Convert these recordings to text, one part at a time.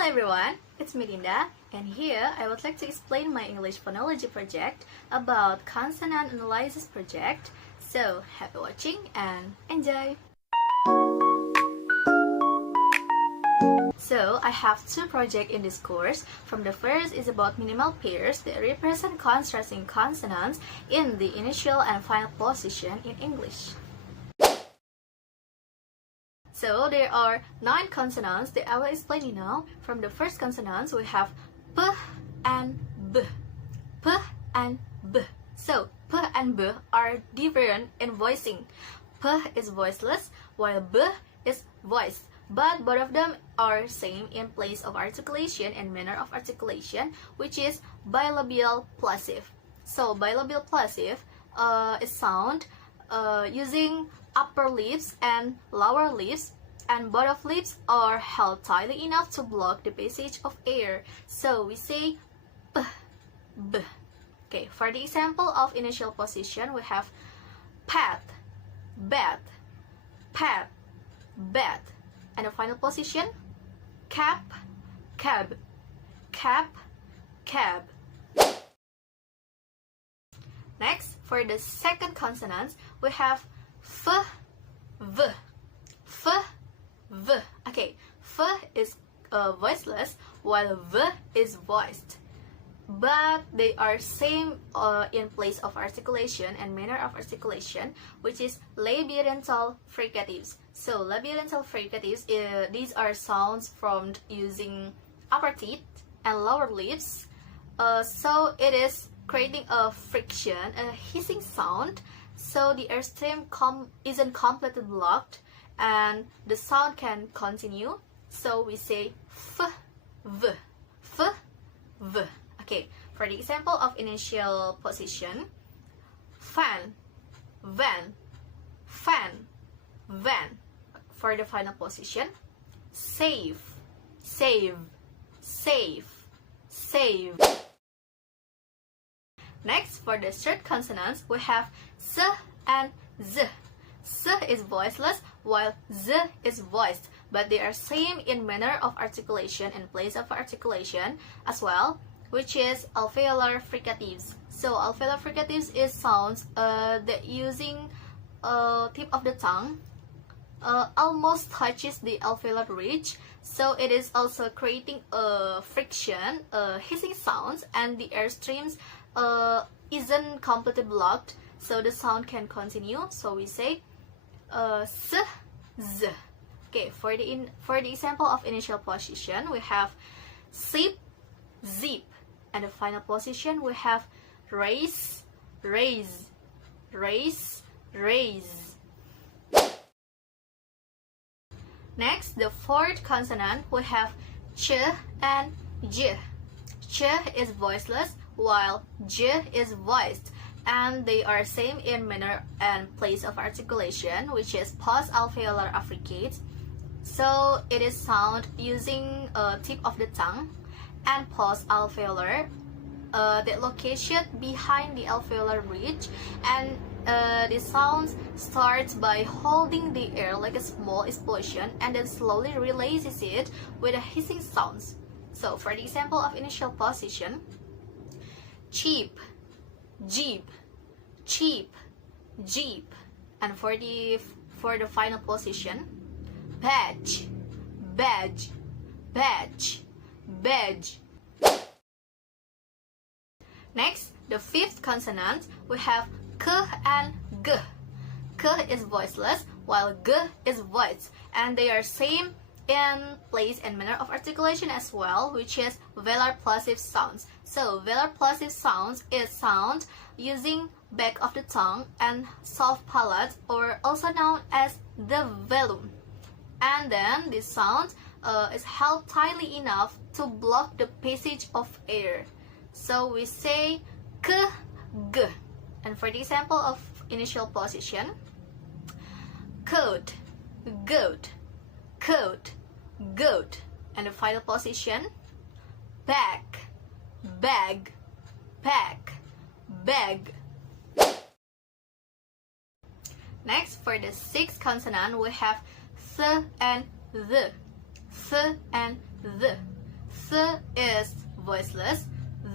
Hello everyone, it's me Dinda, and here I would like to explain my English phonology project about consonant analysis project. So happy watching and enjoy! So I have two projects in this course. From the first is about minimal pairs that represent contrasting consonants in the initial and final position in English. So there are 9 consonants that I will explain you now. From the first consonants we have P and B. P and B. So P and B are different in voicing. P is voiceless while B is voiced. But both of them are same in place of articulation and manner of articulation, which is bilabial plosive. So bilabial plosive is sound using upper lips and lower lips, and both of lips are held tightly enough to block the passage of air. So we say P, B. Okay, for the example of initial position, we have pat, bat, pat, bat. And the final position, cap, cab, cap, cab. Next, for the second consonants, we have F, V, F, V. Okay, F is voiceless while V is voiced. But they are same in place of articulation and manner of articulation, which is labiodental fricatives. So labiodental fricatives, these are sounds formed using upper teeth and lower lips. So it is creating a friction, a hissing sound. So the airstream isn't completely blocked, and the sound can continue. So we say F, V, F, V. Okay, for the example of initial position, fan, van, fan, van. For the final position, save, save, save, save. Next, for the third consonants, we have S and Z. S is voiceless while Z is voiced, but they are same in manner of articulation and place of articulation as well, which is alveolar fricatives. So alveolar fricatives is sounds that using tip of the tongue almost touches the alveolar ridge. So it is also creating a friction, hissing sounds, and the airstreams isn't completely blocked, so the sound can continue. So we say S, Z. Okay, for the example of initial position, we have zip, zip. And the final position, we have raise, raise, raise, raise. Next, the fourth consonant, we have Ch and J. Ch is voiceless while J is voiced, and they are same in manner and place of articulation, which is post-alveolar affricates. So it is sound using tip of the tongue and post-alveolar, the location behind the alveolar ridge, and the sound starts by holding the air like a small explosion and then slowly releases it with a hissing sounds. So for the example of initial position, cheap, jeep, cheap, jeep. And for the final position, badge, badge, badge, badge. Next, the fifth consonant, we have K and G. K is voiceless while G is voiced, and they are same in place and manner of articulation as well, which is velar plosive sounds. So velar plosive sounds is sound using back of the tongue and soft palate, or also known as the velum. And then this sound is held tightly enough to block the passage of air. So we say K, G. And for the example of initial position, coat, goat, coat, goat. And the final position, back, bag, pack, bag. Next, for the sixth consonant, we have th and the. Th and the. th is voiceless,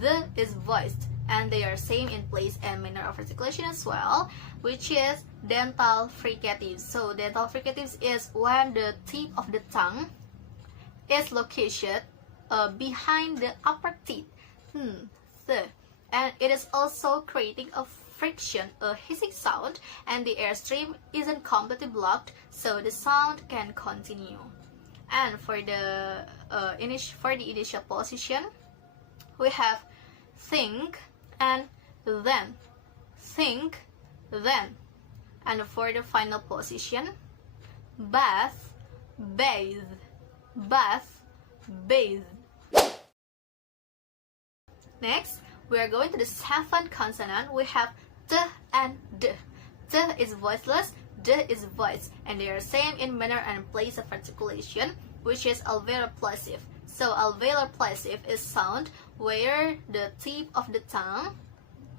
the is voiced, and they are same in place and manner of articulation as well, which is dental fricatives. So dental fricatives is when the tip of the tongue is located behind the upper teeth, and it is also creating a friction, a hissing sound, and the airstream isn't completely blocked, so the sound can continue. And for the initial position, we have think and then, think, then. And for the final position, bath, bathe, bath, bathe. Next, we are going to the seventh consonant. We have t and d. T is voiceless, d is voiced, and they are same in manner and place of articulation, which is alveolar plosive. So alveolar plosive is sound where the tip of the tongue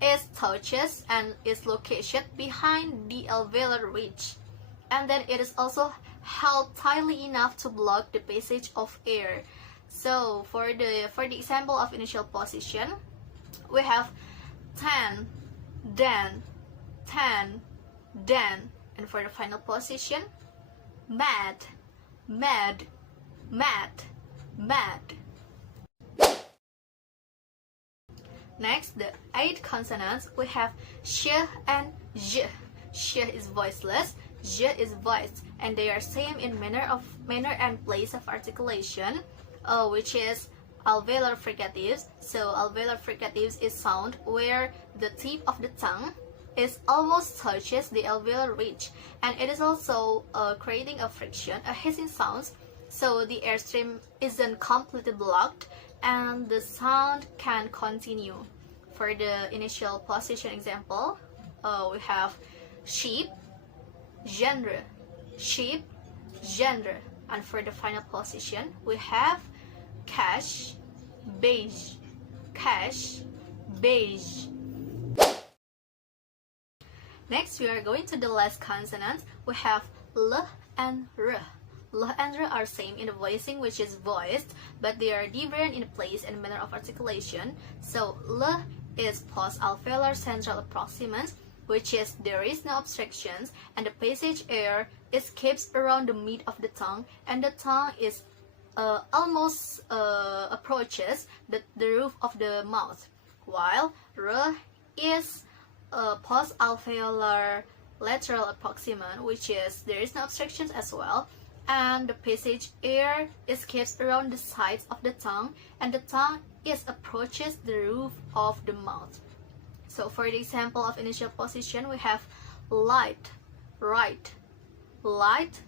is touches and is located behind the alveolar ridge, and then it is also held tightly enough to block the passage of air. So for the example of initial position, we have tan, then, tan, then, and for the final position, mad, mad, mad, mad. Next, the 8 consonants, we have sh and j. Sh is voiceless, j is voiced, and they are same in manner and place of articulation, which is alveolar fricatives. So alveolar fricatives is sound where the tip of the tongue is almost touches the alveolar ridge, and it is also creating a friction, a hissing sound, so the airstream isn't completely blocked and the sound can continue. For the initial position example, we have sheep, genre, sheep, genre, and for the final position, we have cash, beige, cash, beige. Next, we are going to the last consonants. We have l and r. L and r are same in the voicing, which is voiced, but they are different in place and manner of articulation. So l is post-alveolar central approximant, which is there is no obstructions and the passage air escapes around the mid of the tongue, and the tongue is almost approaches the roof of the mouth, while r is post-alveolar lateral approximant, which is there is no obstructions as well, and the passage air escapes around the sides of the tongue, and the tongue is approaches the roof of the mouth. So for the example of initial position, we have light, right, light,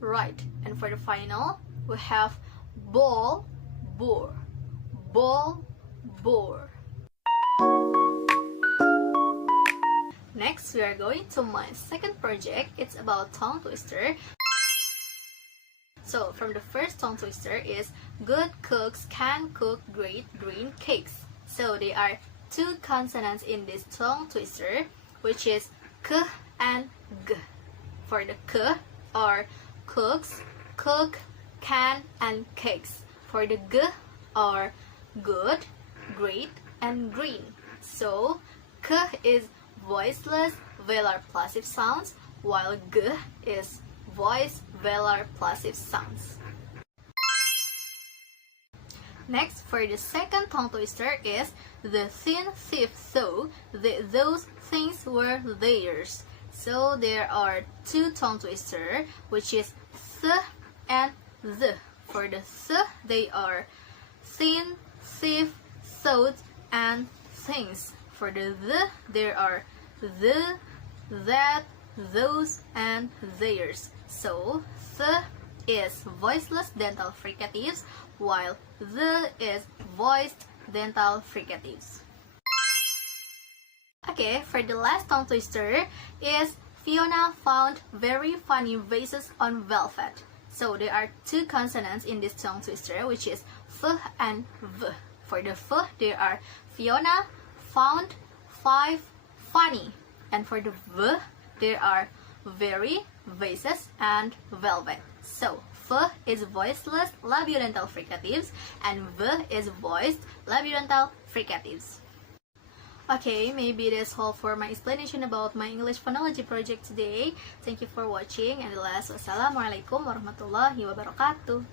right, and for the final, we have ball, bore, ball, bore. Next, we are going to my second project. It's about tongue twister. So from the first tongue twister is good cooks can cook great green cakes. So there are 2 consonants in this tongue twister, which is k and g. For the k are cooks, cook, can, and cakes. For the g are good, great, and green. So k is voiceless velar plosive sounds, while g is voiced velar plosive sounds. Next, for the second tongue twister is the thin thief though those things were theirs. So there are 2 tongue twister, which is th and the. For the th, they are thin, thief, thought, and things. For the there are the, that, those, and theirs. So th is voiceless dental fricatives, while the is voiced dental fricatives. Okay, for the last tongue twister is Fiona found very funny vases on velvet. So there are 2 consonants in this tongue twister, which is f and v. For the f, there are Fiona found 5 funny, and for the v, there are very, vases, and velvet. So F is voiceless labiodental fricatives and V is voiced labiodental fricatives. Okay, maybe that's all for my explanation about my English phonology project today. Thank you for watching, and the last, wassalamualaikum warahmatullahi wabarakatuh.